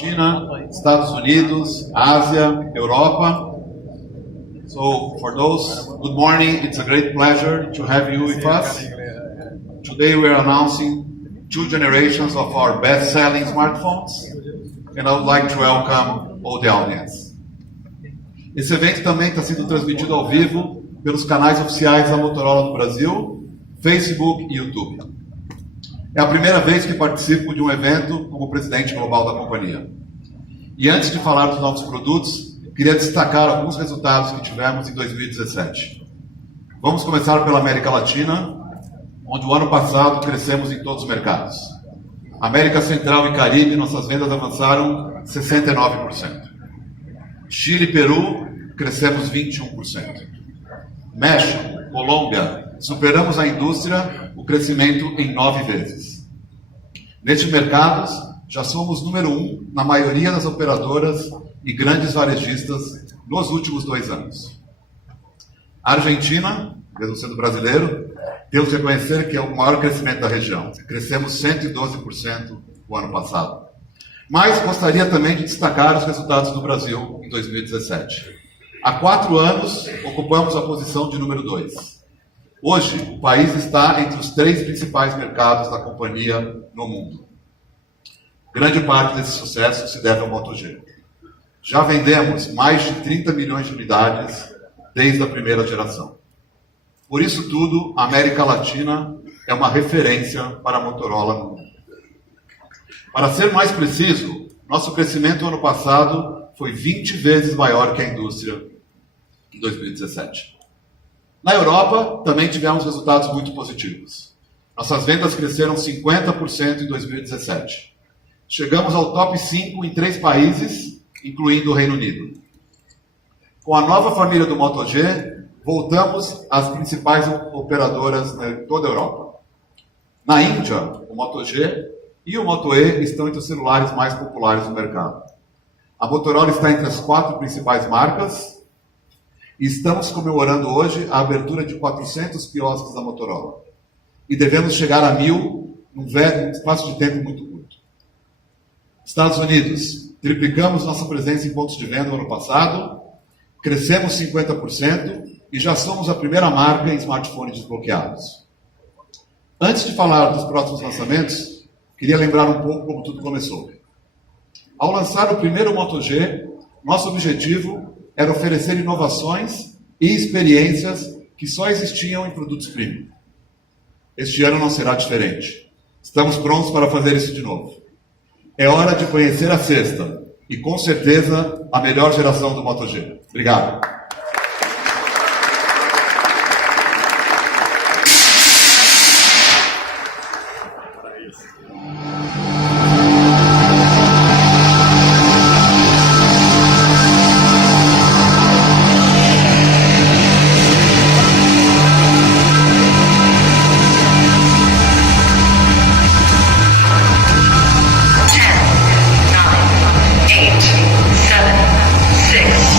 China, Estados Unidos, Ásia, Europa. So, for those, good morning. It's a great pleasure to have you with us. Today we are announcing 2 generations of our best-selling smartphones, and I would like to welcome all the audience. Esse evento também está sendo transmitido ao vivo pelos canais oficiais da Motorola no Brasil, Facebook e YouTube. É a primeira vez que participo de um evento como presidente global da companhia. E antes de falar dos novos produtos, queria destacar alguns resultados que tivemos em 2017. Vamos começar pela América Latina, onde o ano passado crescemos em todos os mercados. América Central e Caribe, nossas vendas avançaram 69%. Chile e Peru, crescemos 21%. México, Colômbia, superamos a indústria, o crescimento em 9 vezes. Nestes mercados, já somos número 1 na maioria das operadoras e grandes varejistas nos últimos 2 anos. A Argentina, mesmo sendo brasileiro, temos que reconhecer que é o maior crescimento da região. Crescemos 112% o ano passado. Mas gostaria também de destacar os resultados do Brasil em 2017. Há 4 anos, ocupamos a posição de número 2. Hoje, o país está entre os 3 principais mercados da companhia no mundo. Grande parte desse sucesso se deve ao Moto G. Já vendemos mais de 30 milhões de unidades desde a primeira geração. Por isso tudo, a América Latina é uma referência para a Motorola no mundo. Para ser mais preciso, nosso crescimento no ano passado foi 20 vezes maior que a indústria em 2017. Na Europa, também tivemos resultados muito positivos. Nossas vendas cresceram 50% em 2017. Chegamos ao top 5 em 3 países, incluindo o Reino Unido. Com a nova família do Moto G, voltamos às principais operadoras de toda a Europa. Na Índia, o Moto G e o Moto E estão entre os celulares mais populares do mercado. A Motorola está entre as 4 principais marcas e estamos comemorando hoje a abertura de 400 quiosques da Motorola. E devemos chegar a 1.000 num espaço de tempo muito curto. Estados Unidos, triplicamos nossa presença em pontos de venda no ano passado, crescemos 50% e já somos a primeira marca em smartphones desbloqueados. Antes de falar dos próximos lançamentos, queria lembrar um pouco como tudo começou. Ao lançar o primeiro Moto G, nosso objetivo era oferecer inovações e experiências que só existiam em produtos premium. Este ano não será diferente. Estamos prontos para fazer isso de novo. É hora de conhecer a sexta e, com certeza, a melhor geração do Moto G. Obrigado. Zero.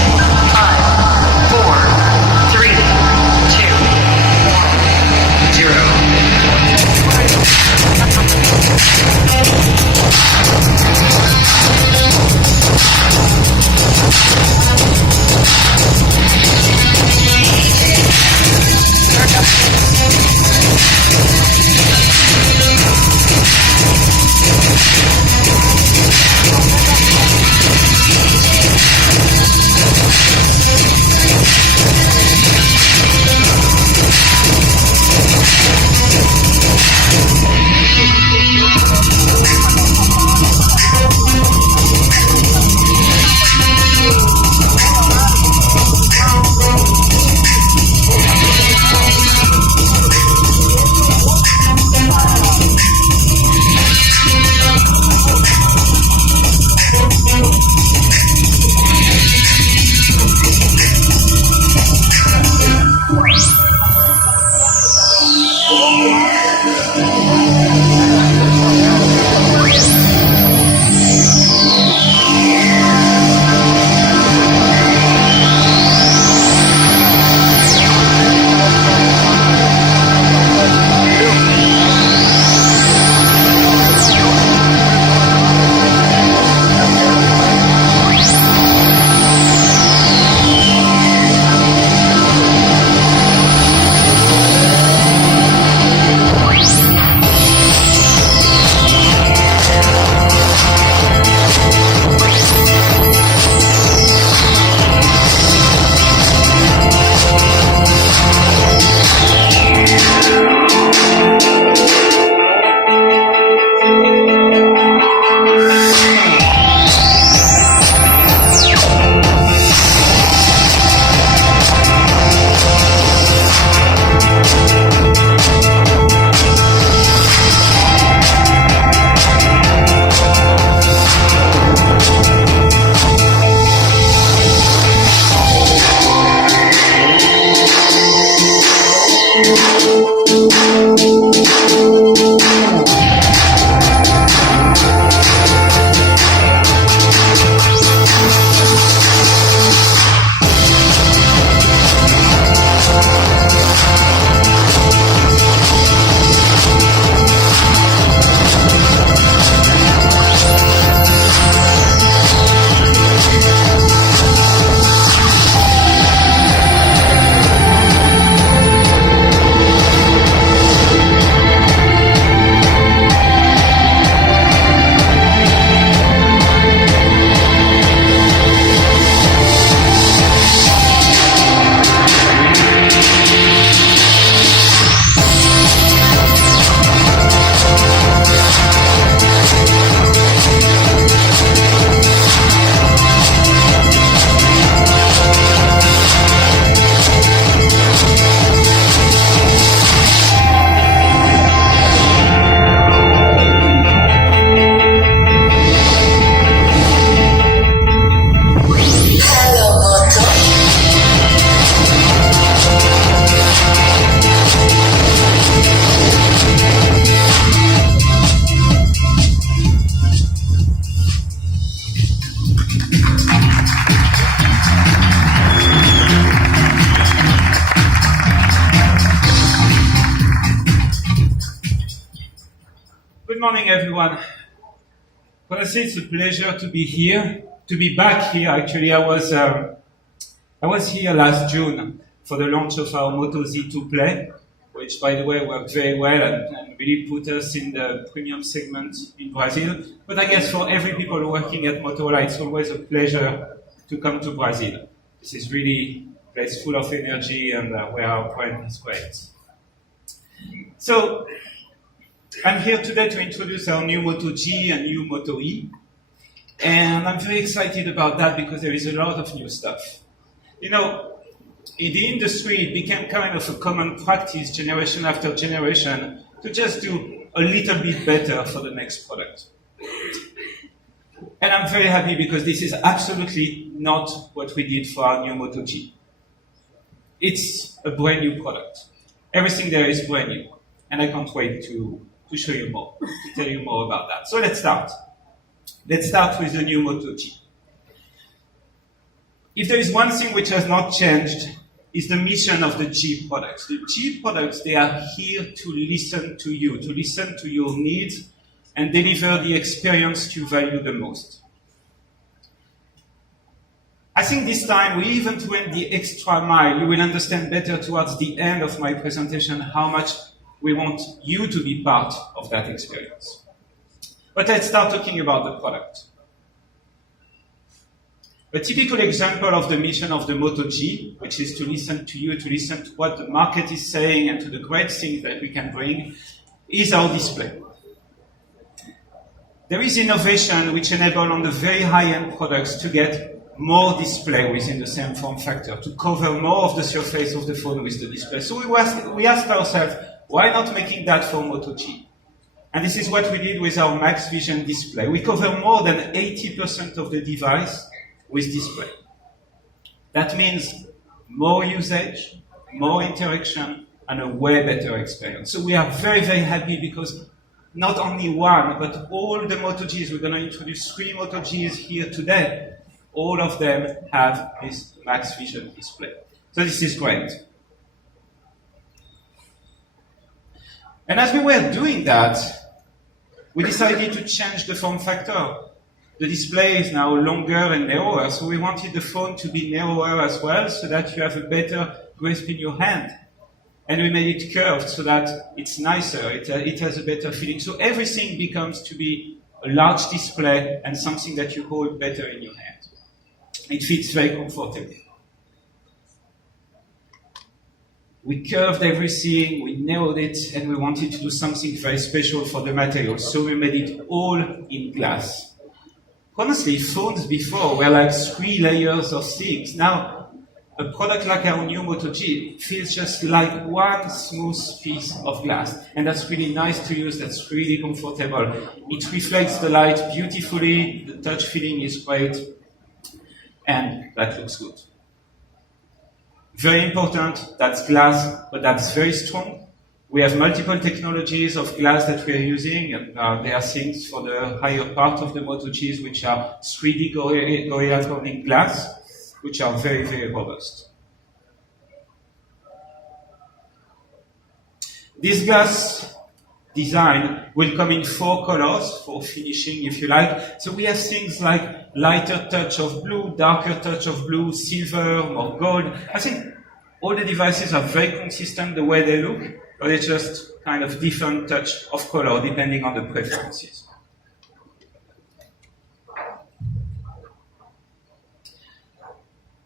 Good morning, everyone. Honestly, it's a pleasure to be here, to be back here. Actually, I was here last June for the launch of our Moto Z2 Play, which, by the way, worked very well and really put us in the premium segment in Brazil. But I guess for every people working at Motorola, it's always a pleasure to come to Brazil. This is really a place full of energy and where our brand is great. So, I'm here today to introduce our new Moto G and new Moto E. And I'm very excited about that because there is a lot of new stuff. You know, in the industry, it became kind of a common practice generation after generation to just do a little bit better for the next product. And I'm very happy because this is absolutely not what we did for our new Moto G. It's a brand new product. Everything there is brand new. And I can't wait to show you more, to tell you more about that. So let's start. Let's start with the new Moto G. If there is one thing which has not changed, is the mission of the G products. The G products, they are here to listen to you, to listen to your needs, and deliver the experience you value the most. I think this time we even went the extra mile. You will understand better towards the end of my presentation how much we want you to be part of that experience. But let's start talking about the product. A typical example of the mission of the Moto G, which is to listen to you, to listen to what the market is saying and to the great things that we can bring, is our display. There is innovation which enables on the very high-end products to get more display within the same form factor, to cover more of the surface of the phone with the display. So we asked ourselves, why not making that for Moto G? And this is what we did with our Max Vision display. We cover more than 80% of the device with display. That means more usage, more interaction, and a way better experience. So we are very, very happy because not only one, but all the Moto Gs, we're going to introduce 3 Moto Gs here today, all of them have this Max Vision display. So this is great. And as we were doing that, we decided to change the form factor. The display is now longer and narrower, so we wanted the phone to be narrower as well, so that you have a better grasp in your hand. And we made it curved so that it's nicer, it has a better feeling. So everything becomes to be a large display and something that you hold better in your hand. It fits very comfortably. We curved everything, we narrowed it, and we wanted to do something very special for the material, so we made it all in glass. Honestly, phones before were like 3 layers of things. Now, a product like our new Moto G feels just like one smooth piece of glass. And that's really nice to use, that's really comfortable. It reflects the light beautifully, the touch feeling is great, and that looks good. Very important, that's glass, but that's very strong. We have multiple technologies of glass that we are using, and there are things for the higher part of the Moto Gs which are 3D Gorilla Glass glass, which are very, very robust. This glass design will come in 4 colors for finishing, if you like. So we have things like lighter touch of blue, darker touch of blue, silver, more gold. I think all the devices are very consistent the way they look, but it's just kind of different touch of color depending on the preferences.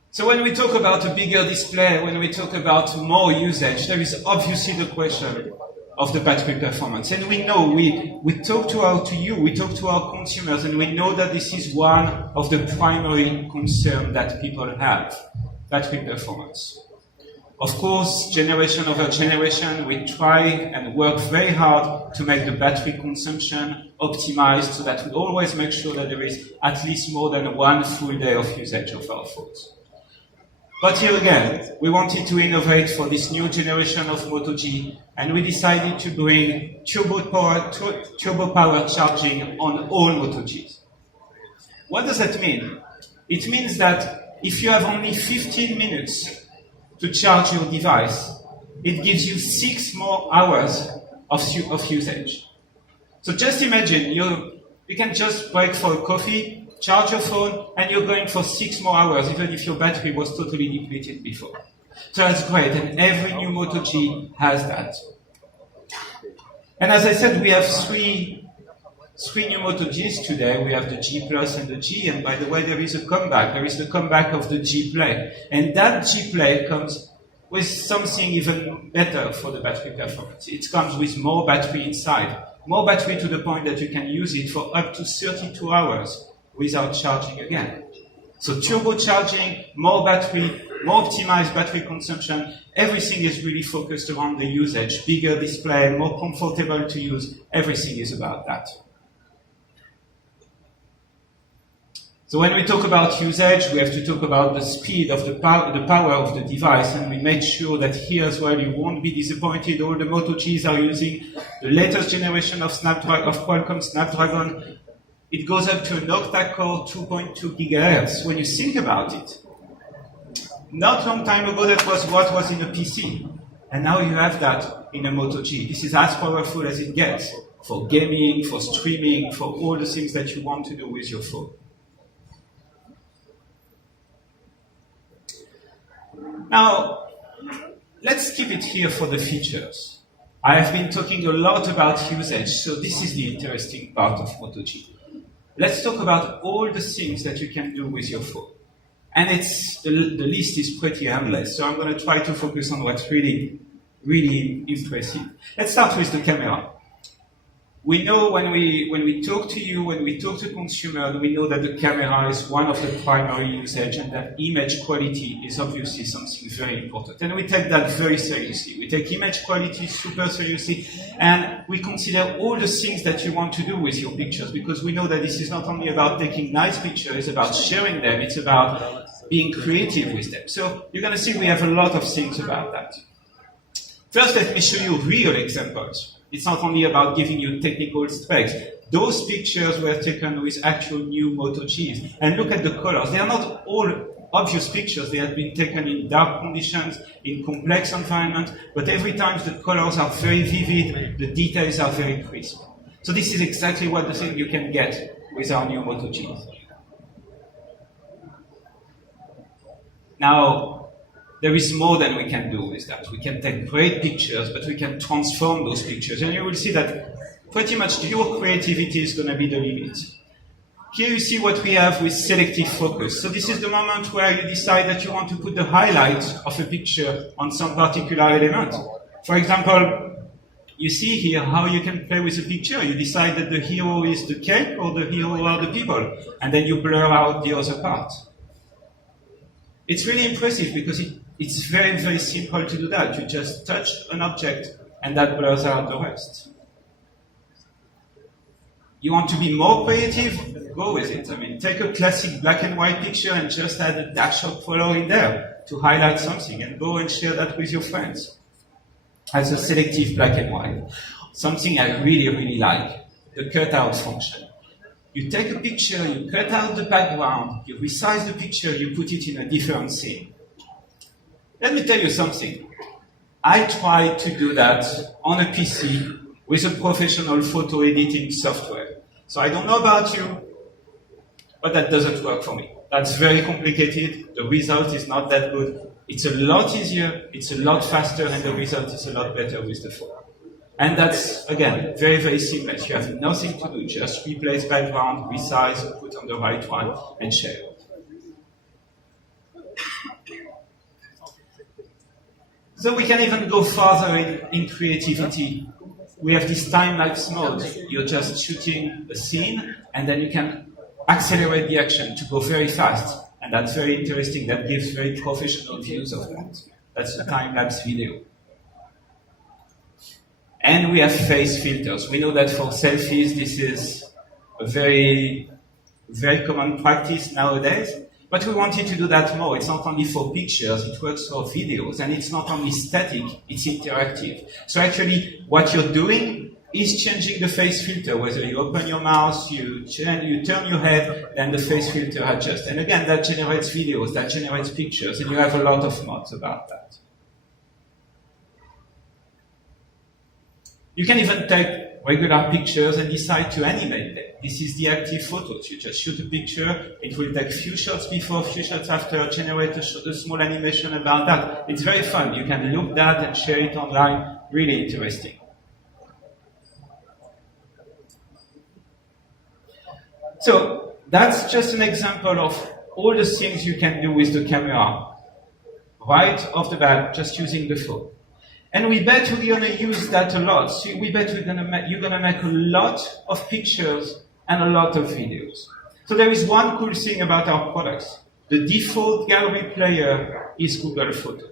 So when we talk about a bigger display, when we talk about more usage, there is obviously the question of the battery performance. And we know, we talk to our consumers, and we know that this is one of the primary concerns that people have, battery performance. Of course, generation over generation, we try and work very hard to make the battery consumption optimized so that we always make sure that there is at least more than 1 full day of usage of our phones. But here again, we wanted to innovate for this new generation of Moto G, and we decided to bring turbo power charging on all Moto Gs. What does that mean? It means that if you have only 15 minutes to charge your device, it gives you 6 more hours of usage. So just imagine you can just break for a coffee, charge your phone, and you're going for 6 more hours, even if your battery was totally depleted before. So that's great, and every new Moto G has that. And as I said, we have three new Moto Gs today. We have the G Plus and the G, and by the way, there is a comeback. There is the comeback of the G Play. And that G Play comes with something even better for the battery performance. It comes with more battery inside. More battery to the point that you can use it for up to 32 hours without charging again. So turbocharging, more battery, more optimized battery consumption, everything is really focused around the usage. Bigger display, more comfortable to use, everything is about that. So when we talk about usage, we have to talk about the speed of the power of the device, and we make sure that here as well you won't be disappointed. All the Moto Gs are using the latest generation of Qualcomm Snapdragon. It goes up to an octa-core 2.2 gigahertz. When you think about it, not long time ago that was what was in a PC, and now you have that in a Moto G. This is as powerful as it gets for gaming, for streaming, for all the things that you want to do with your phone. Now, let's keep it here for the features. I have been talking a lot about usage, so this is the interesting part of Moto G. Let's talk about all the things that you can do with your phone. And the list is pretty endless, so I'm going to try to focus on what's really, really impressive. Let's start with the camera. We know when we talk to you, when we talk to consumers, we know that the camera is one of the primary usage, and that image quality is obviously something very important. And we take that very seriously. We take image quality super seriously, and we consider all the things that you want to do with your pictures, because we know that this is not only about taking nice pictures, it's about sharing them, it's about being creative with them. So you're going to see we have a lot of things about that. First, let me show you real examples. It's not only about giving you technical specs. Those pictures were taken with actual new Moto Gs. And look at the colors. They are not all obvious pictures. They have been taken in dark conditions, in complex environments, but every time the colors are very vivid, the details are very crisp. So this is exactly what the thing you can get with our new Moto Gs. Now, there is more than we can do with that. We can take great pictures, but we can transform those pictures. And you will see that pretty much your creativity is going to be the limit. Here you see what we have with selective focus. So this is the moment where you decide that you want to put the highlight of a picture on some particular element. For example, you see here how you can play with a picture. You decide that the hero is the cake or the hero are the people, and then you blur out the other part. It's really impressive because it's very, very simple to do that. You just touch an object and that blurs out the rest. You want to be more creative? Go with it. I mean, take a classic black and white picture and just add a dash of color in there to highlight something, and go and share that with your friends as a selective black and white. Something I really, really like, the cutout function. You take a picture, you cut out the background, you resize the picture, you put it in a different scene. Let me tell you something. I tried to do that on a PC with a professional photo editing software. So I don't know about you, but that doesn't work for me. That's very complicated. The result is not that good. It's a lot easier, it's a lot faster, and the result is a lot better with the phone. And that's, again, very, very seamless. You have nothing to do. Just replace background, resize, put on the right one, and share it. So we can even go further in creativity. We have this time-lapse mode. You're just shooting a scene, and then you can accelerate the action to go very fast. And that's very interesting. That gives very professional views of that. That's a time-lapse video. And we have face filters. We know that for selfies, this is a very, very common practice nowadays. But we wanted to do that more. It's not only for pictures, it works for videos. And it's not only static, it's interactive. So actually, what you're doing is changing the face filter. Whether you open your mouth, you turn your head, then the face filter adjusts. And again, that generates videos, that generates pictures, and you have a lot of mods about that. You can even take regular pictures and decide to animate them. This is the active photos. You just shoot a picture, it will take a few shots before, a few shots after, generate a small animation about that. It's very fun. You can loop that and share it online. Really interesting. So that's just an example of all the things you can do with the camera right off the bat, just using the phone. And we bet we're going to use that a lot. So we bet you're going to make a lot of pictures and a lot of videos. So there is one cool thing about our products. The default gallery player is Google Photo.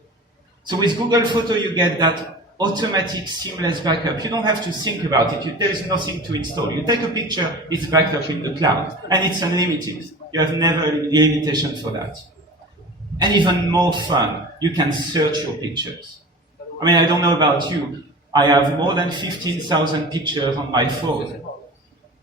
So with Google Photo, you get that automatic seamless backup. You don't have to think about it. There is nothing to install. You take a picture, it's backed up in the cloud, and it's unlimited. You have never a limitation for that. And even more fun, you can search your pictures. I mean, I don't know about you. I have more than 15,000 pictures on my phone.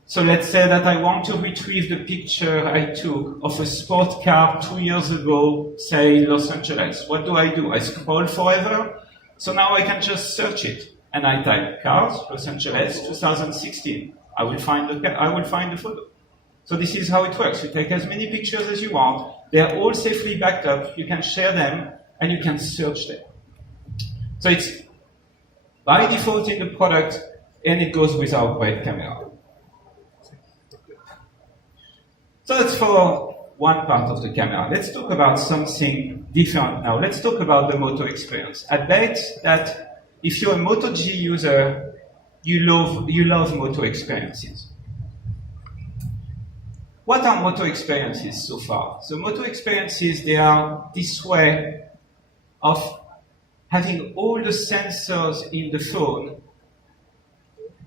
So let's say that I want to retrieve the picture I took of a sport car 2 years ago, say in Los Angeles. What do? I scroll forever. So now I can just search it. And I type cars, Los Angeles, 2016. I will find the photo. So this is how it works. You take as many pictures as you want. They're all safely backed up. You can share them, and you can search them. So it's by default in the product, and it goes with our great camera. So that's for one part of the camera. Let's talk about something different now. Let's talk about the Moto experience. I bet that if you're a Moto G user, you love Moto experiences. What are Moto experiences so far? So Moto experiences, they are this way of having all the sensors in the phone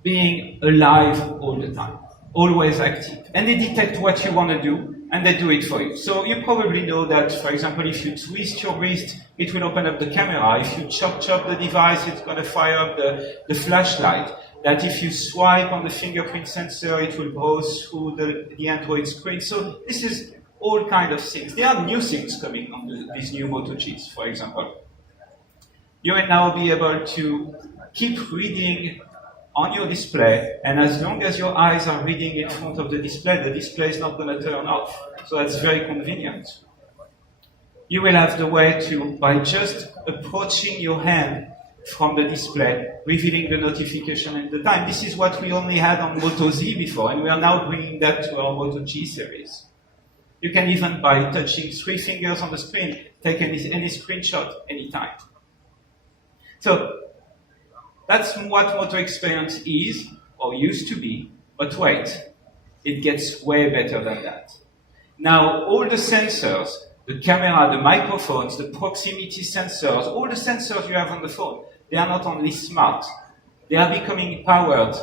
being alive all the time, always active. And they detect what you want to do, and they do it for you. So you probably know that, for example, if you twist your wrist, it will open up the camera. If you chop the device, it's going to fire up the flashlight. That if you swipe on the fingerprint sensor, it will browse through the Android screen. So this is all kind of things. There are new things coming on these new Moto Gs, for example. You will now be able to keep reading on your display, and as long as your eyes are reading in front of the display is not going to turn off. So that's very convenient. You will have the way to, by just approaching your hand from the display, revealing the notification and the time. This is what we only had on Moto Z before, and we are now bringing that to our Moto G series. You can even, by touching 3 fingers on the screen, take any screenshot anytime. So that's what Moto experience is, or used to be, but wait, it gets way better than that. Now, all the sensors, the camera, the microphones, the proximity sensors, all the sensors you have on the phone, they are not only smart, they are becoming powered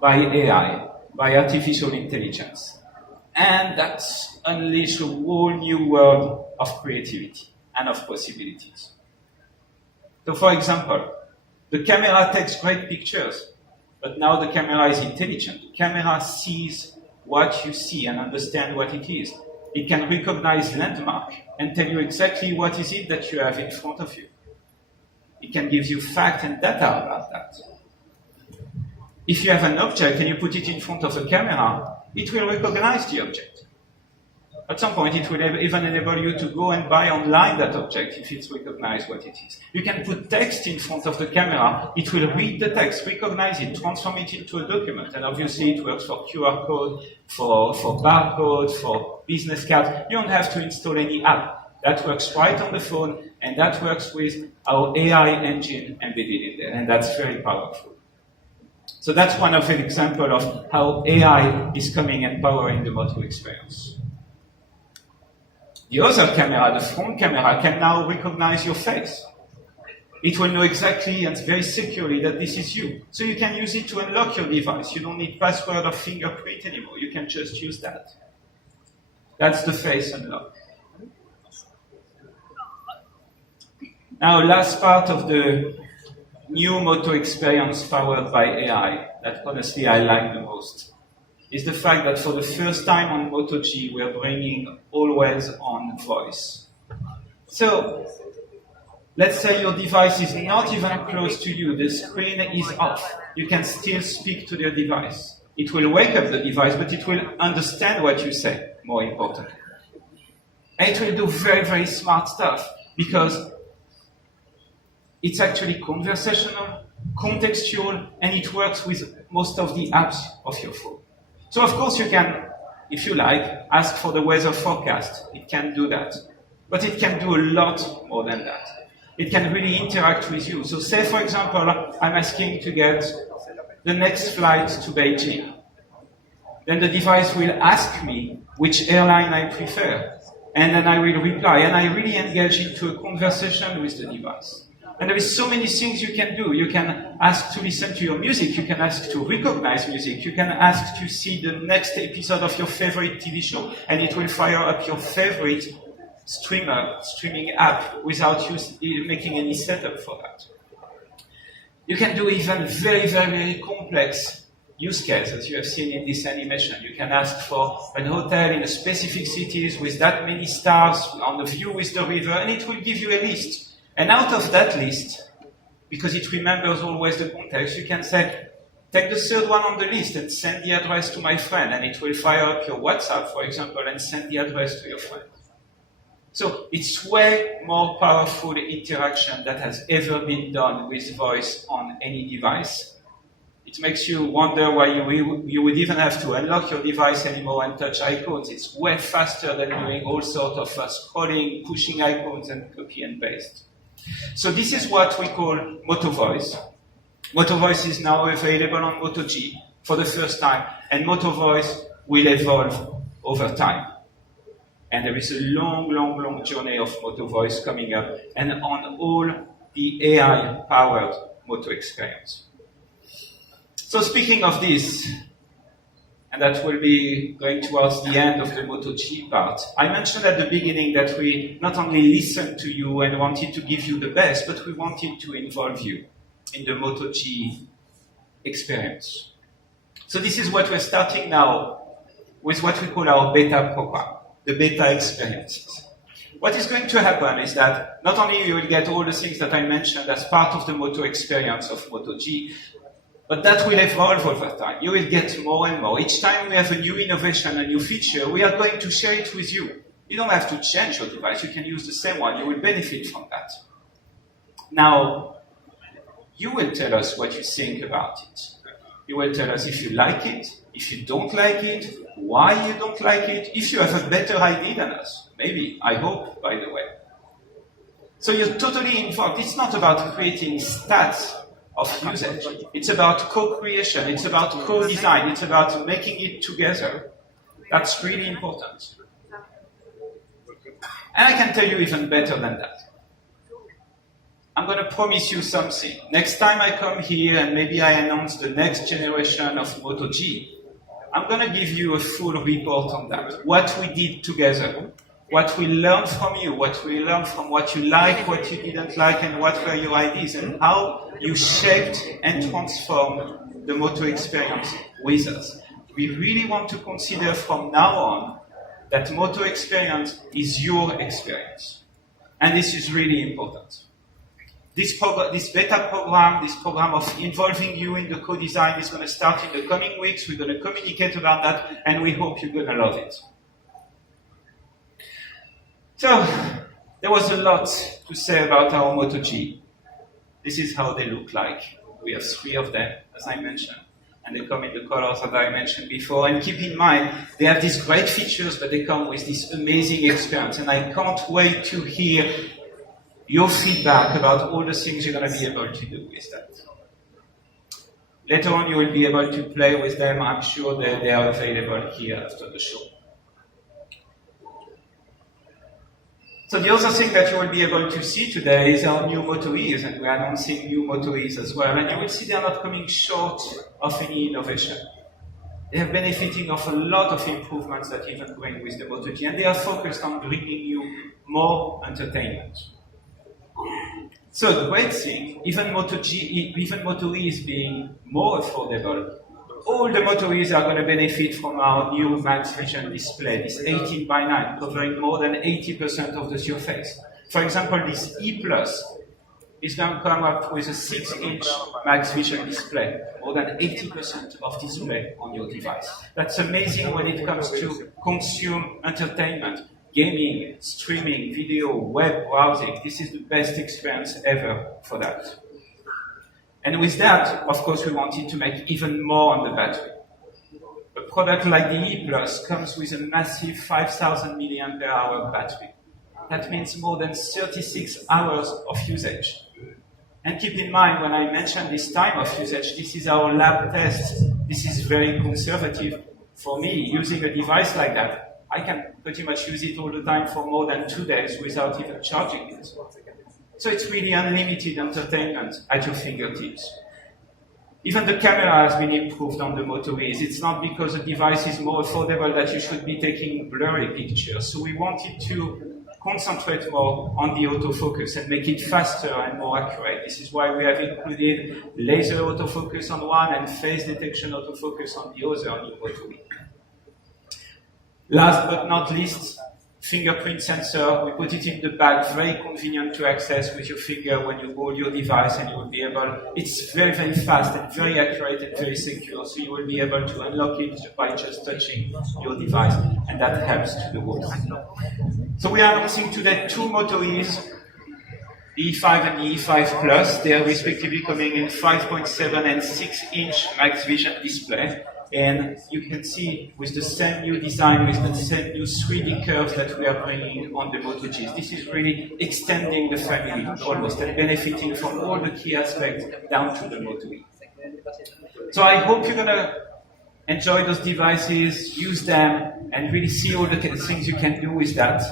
by AI, by artificial intelligence. And that's unleashed a whole new world of creativity and of possibilities. So for example, the camera takes great pictures, but now the camera is intelligent. The camera sees what you see and understands what it is. It can recognize landmark and tell you exactly what is it that you have in front of you. It can give you fact and data about that. If you have an object and you put it in front of a camera, it will recognize the object. At some point, it will even enable you to go and buy online that object if it's recognized what it is. You can put text in front of the camera. It will read the text, recognize it, transform it into a document. And obviously, it works for QR code, for barcode, for business cards. You don't have to install any app. That works right on the phone, and that works with our AI engine embedded in there. And that's very powerful. So that's one of the examples of how AI is coming and powering the Moto experience. The other camera, the front camera, can now recognize your face. It will know exactly and very securely that this is you. So you can use it to unlock your device. You don't need password or fingerprint anymore. You can just use that. That's the face unlock. Now, last part of the new Moto experience powered by AI, that honestly I like the most, is the fact that for the first time on Moto G, we're bringing always-on voice. So, Let's say your device is not even close to you, the screen is off. You can still speak to the device. It will wake up the device, but it will understand what you say, more importantly. And it will do very, very smart stuff, because it's actually conversational, contextual, and it works with most of the apps of your phone. So of course you can, if you like, ask for the weather forecast. It can do that. But it can do a lot more than that. It can really interact with you. So say, for example, I'm asking to get the next flight to Beijing. Then the device will ask me which airline I prefer. And then I will reply. And I really engage into a conversation with the device. And there is so many things you can do. You can ask to listen to your music. You can ask to recognize music. You can ask to see the next episode of your favorite TV show. And it will fire up your favorite streaming app without you making any setup for that. You can do even very, very, very complex use cases, as you have seen in this animation. You can ask for a hotel in a specific cities with that many stars on the view with the river, and it will give you a list. And out of that list, because it remembers always the context, you can say, take the third one on the list and send the address to my friend, and it will fire up your WhatsApp, for example, and send the address to your friend. So it's way more powerful interaction that has ever been done with voice on any device. It makes you wonder why you would even have to unlock your device anymore and touch icons. It's way faster than doing all sorts of scrolling, pushing icons, and copy and paste. So this is what we call Moto Voice. Moto Voice is now available on Moto G for the first time, and Moto Voice will evolve over time. And there is a long, long, long journey of Moto Voice coming up, and on all the AI-powered Moto experience. So speaking of this, and that will be going towards the end of the Moto G part, I mentioned at the beginning that we not only listened to you and wanted to give you the best, but we wanted to involve you in the Moto G experience. So this is what we're starting now with what we call our beta program. The beta experiences. What is going to happen is that not only you will get all the things that I mentioned as part of the Moto experience of Moto G, but that will evolve over time. You will get more and more. Each time we have a new innovation, a new feature, we are going to share it with you. You don't have to change your device. You can use the same one. You will benefit from that. Now, you will tell us what you think about it. You will tell us if you like it, if you don't like it, why you don't like it, if you have a better idea than us. Maybe, I hope, by the way. So you're totally involved. It's not about creating stats of usage. It's about co-creation. It's about co-design. It's about making it together. That's really important. And I can tell you even better than that. I'm going to promise you something. Next time I come here and maybe I announce the next generation of Moto G, I'm going to give you a full report on that. What we did together, what we learned from you, what we learned from what you liked, what you didn't like, and what were your ideas, and how you shaped and transformed the Moto experience with us. We really want to consider from now on that Moto experience is your experience. And this is really important. This beta program, this program of involving you in the co-design is going to start in the coming weeks. We're going to communicate about that, and we hope you're going to love it. So, there was a lot to say about our Moto G. This is how they look like. We have 3 of them, as I mentioned, and they come in the colors that I mentioned before. And keep in mind, they have these great features, but they come with this amazing experience, and I can't wait to hear your feedback about all the things you're going to be able to do with that. Later on, you will be able to play with them. I'm sure that they are available here after the show. So the other thing that you will be able to see today is our new Moto E's, and we're announcing new Moto E's as well. And you will see they are not coming short of any innovation. They are benefiting of a lot of improvements that even bring with the Moto G, and they are focused on bringing you more entertainment. So the great thing, even Moto E is being more affordable. All the Moto E's are going to benefit from our new Max Vision display, this 18:9, covering more than 80% of the surface. For example, this E Plus is going to come up with a 6-inch max vision display, more than 80% of display on your device. That's amazing when it comes to consume entertainment, gaming, streaming, video, web browsing. This is the best experience ever for that. And with that, of course, we wanted to make even more on the battery. A product like the E Plus comes with a massive 5,000 mAh battery. That means more than 36 hours of usage. And keep in mind, when I mention this time of usage, this is our lab test. This is very conservative. For me, using a device like that, I can pretty much use it all the time for more than 2 days without even charging it. So it's really unlimited entertainment at your fingertips. Even the camera has been improved on the Moto Es. It's not because the device is more affordable that you should be taking blurry pictures. So we wanted to concentrate more on the autofocus and make it faster and more accurate. This is why we have included laser autofocus on one and face detection autofocus on the other on the Moto E. Last but not least, fingerprint sensor. We put it in the bag, very convenient to access with your finger when you hold your device, and you will be able, it's very, very fast and very accurate and very secure, so you will be able to unlock it by just touching your device, and that helps to the work. So we are announcing today 2 Moto Es, the E5 and the E5 Plus. They are respectively coming in 5.7 and 6-inch max vision display. And you can see with the same new design, with the same new 3D curves that we are bringing on the Moto Gs. This is really extending the family almost and benefiting from all the key aspects down to the Moto E. So I hope you're going to enjoy those devices, use them, and really see all the things you can do with that.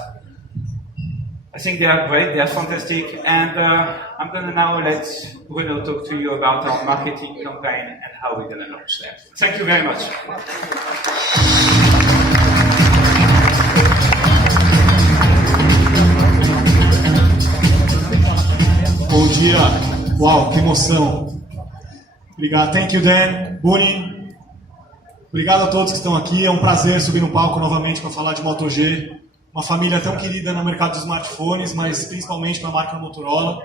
I think they are great, they are fantastic, and I'm going to now let Bruno talk to you about our marketing campaign and how we're going to launch them. Thank you very much. Bom dia. Uau, que emoção. Obrigado. Thank you, Dan. Buni. Obrigado a todos que estão aqui. É um prazer subir no palco novamente para falar de Moto G. Uma família tão querida no mercado dos smartphones, mas principalmente para a marca Motorola.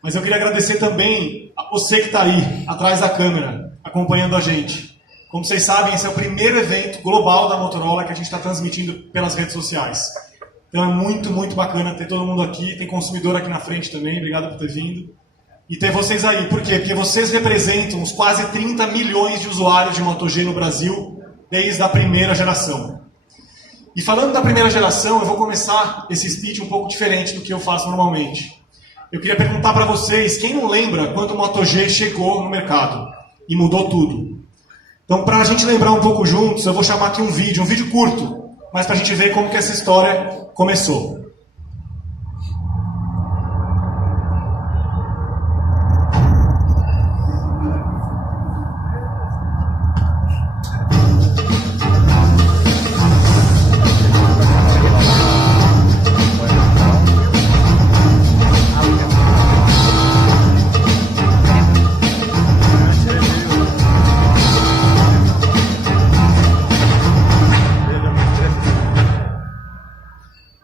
Mas eu queria agradecer também a você que está aí, atrás da câmera, acompanhando a gente. Como vocês sabem, esse é o primeiro evento global da Motorola que a gente está transmitindo pelas redes sociais. Então é muito, muito bacana ter todo mundo aqui. Tem consumidor aqui na frente também, obrigado por ter vindo. E ter vocês aí. Por quê? Porque vocês representam os quase 30 milhões de usuários de Moto G no Brasil, desde a primeira geração. E falando da primeira geração, eu vou começar esse speech um pouco diferente do que eu faço normalmente. Eu queria perguntar para vocês, quem não lembra quando o Moto G chegou no mercado e mudou tudo? Então, para a gente lembrar um pouco juntos, eu vou chamar aqui um vídeo curto, mas para a gente ver como que essa história começou.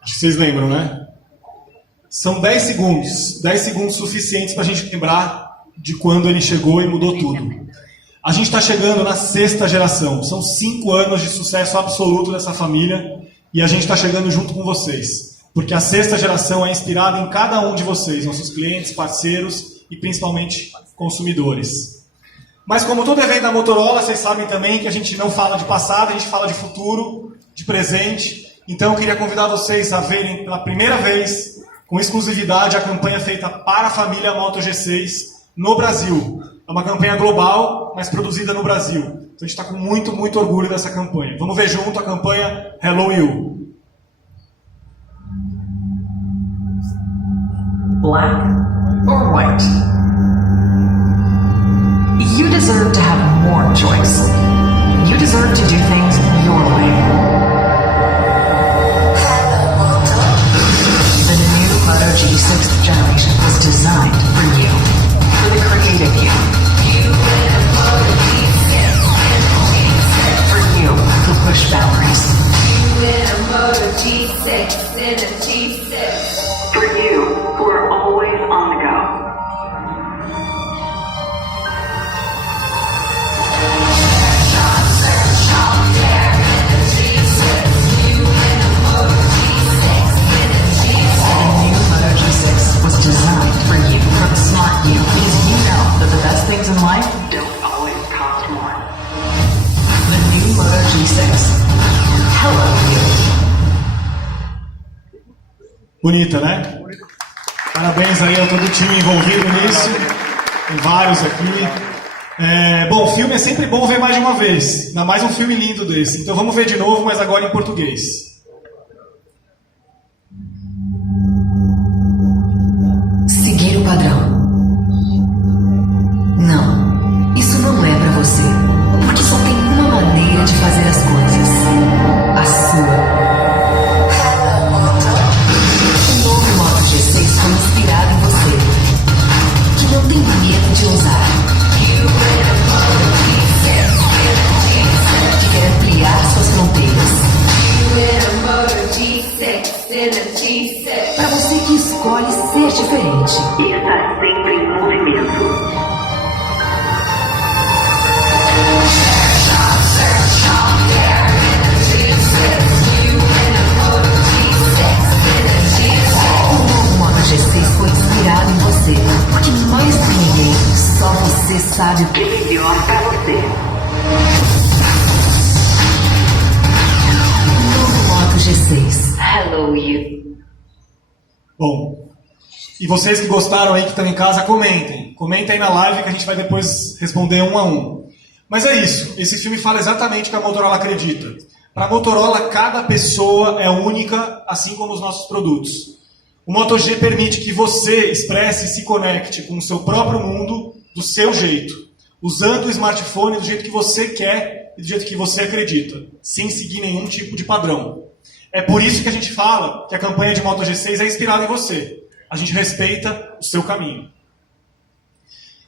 Vocês lembram, né? São 10 segundos suficientes para a gente lembrar de quando ele chegou e mudou tudo. A gente está chegando na 6ª geração, são 5 anos de sucesso absoluto dessa família e a gente está chegando junto com vocês, porque a 6ª geração é inspirada em cada um de vocês, nossos clientes, parceiros e principalmente consumidores. Mas como todo evento da Motorola, vocês sabem também que a gente não fala de passado, a gente fala de futuro, de presente. Então eu queria convidar vocês a verem pela primeira vez, com exclusividade, a campanha feita para a família Moto G6 no Brasil. É uma campanha global, mas produzida no Brasil. Então a gente está com muito, muito orgulho dessa campanha. Vamos ver junto a campanha Hello You. Black or white? You deserve to have more choice. You deserve to do things your way. Moto G6 generation was designed for you, for the creative you. For you who push boundaries. For you who are always on the go. Bonita, né? Parabéns aí a todo o time envolvido nisso. Tem vários aqui. Bom, filme é sempre bom ver mais de uma vez. Ainda mais um filme lindo desse. Então vamos ver de novo, mas agora em português. Seguir o padrão. Não, isso não é pra você. Porque só tem uma maneira de fazer as coisas. A sua. O novo Moto G6 foi inspirado em você. Que não tem medo de usar. Que quer ampliar suas fronteiras. Para você que escolhe ser diferente. E está sempre em movimento. O novo Moto G6 foi inspirado em você. Porque mais do que ninguém, só você sabe o que é melhor para você. Novo Moto G6. Hello, you. Bom, e vocês que gostaram aí, que estão em casa, comentem. Comentem aí na live que a gente vai depois responder um a um. Mas é isso, esse filme fala exatamente o que a Motorola acredita. Para a Motorola, cada pessoa é única, assim como os nossos produtos. O Moto G permite que você expresse e se conecte com o seu próprio mundo do seu jeito, usando o smartphone do jeito que você quer e do jeito que você acredita, sem seguir nenhum tipo de padrão. É por isso que a gente fala que a campanha de Moto G6 é inspirada em você. A gente respeita o seu caminho.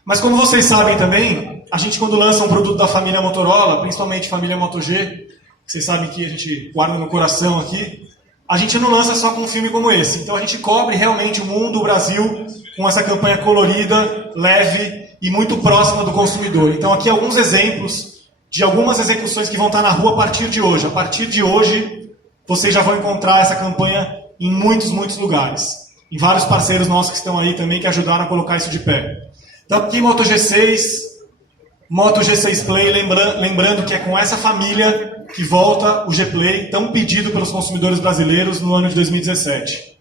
Mas como vocês sabem também, a gente quando lança um produto da família Motorola, principalmente família Moto G, que vocês sabem que a gente guarda no coração aqui, a gente não lança só com um filme como esse. Então a gente cobre realmente o mundo, o Brasil, com essa campanha colorida, leve e muito próxima do consumidor. Então aqui alguns exemplos de algumas execuções que vão estar na rua a partir de hoje. A partir de hoje, vocês já vão encontrar essa campanha em muitos, muitos lugares. Em vários parceiros nossos que estão aí também, que ajudaram a colocar isso de pé. Então aqui Moto G6, Moto G6 Play, lembrando que é com essa família que volta o G-Play, tão pedido pelos consumidores brasileiros no ano de 2017.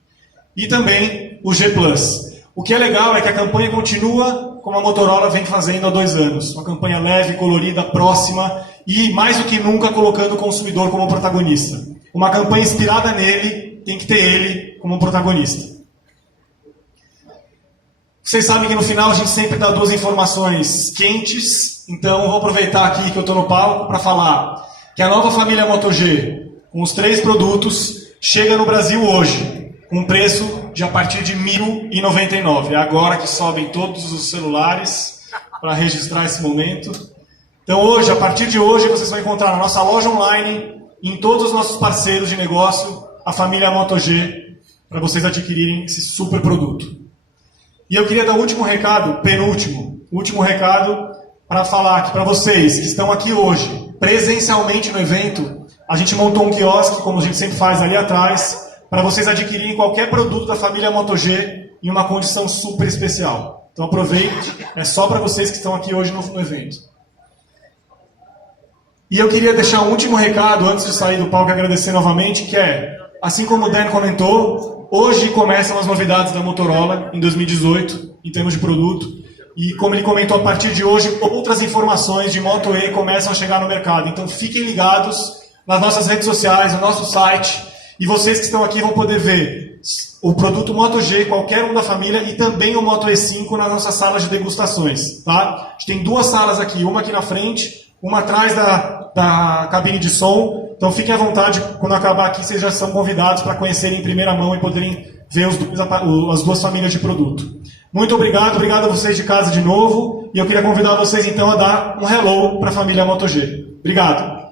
E também o G Plus. O que é legal é que a campanha continua como a Motorola vem fazendo há 2 anos. Uma campanha leve, colorida, próxima e, mais do que nunca, colocando o consumidor como protagonista. Uma campanha inspirada nele, tem que ter ele como protagonista. Vocês sabem que no final a gente sempre dá 2 informações quentes, então eu vou aproveitar aqui que eu estou no palco para falar que a nova família Moto G, com os 3 produtos, chega no Brasil hoje, com um preço de a partir de R$ 1.099. É agora que sobem todos os celulares para registrar esse momento. Então hoje, a partir de hoje, vocês vão encontrar na nossa loja online, em todos os nossos parceiros de negócio, a família Moto G, para vocês adquirirem esse super produto. E eu queria dar o último recado, último recado, para falar que para vocês que estão aqui hoje, presencialmente no evento, a gente montou um quiosque, como a gente sempre faz ali atrás, para vocês adquirirem qualquer produto da família Moto G em uma condição super especial. Então aproveite, é só para vocês que estão aqui hoje no evento. E eu queria deixar um último recado, antes de sair do palco e agradecer novamente, que é, assim como o Dan comentou, hoje começam as novidades da Motorola, em 2018, em termos de produto. E como ele comentou, a partir de hoje, outras informações de Moto E começam a chegar no mercado. Então fiquem ligados nas nossas redes sociais, no nosso site. E vocês que estão aqui vão poder ver o produto Moto G, qualquer um da família, e também o Moto E5 nas nossas salas de degustações. Tá? A gente tem 2 salas aqui, uma aqui na frente, uma atrás da cabine de som. Então fiquem à vontade, quando acabar aqui, vocês já são convidados para conhecerem em primeira mão e poderem ver as 2 famílias de produto. Muito obrigado a vocês de casa de novo. E eu queria convidar vocês então a dar um hello para a família Moto G. Obrigado.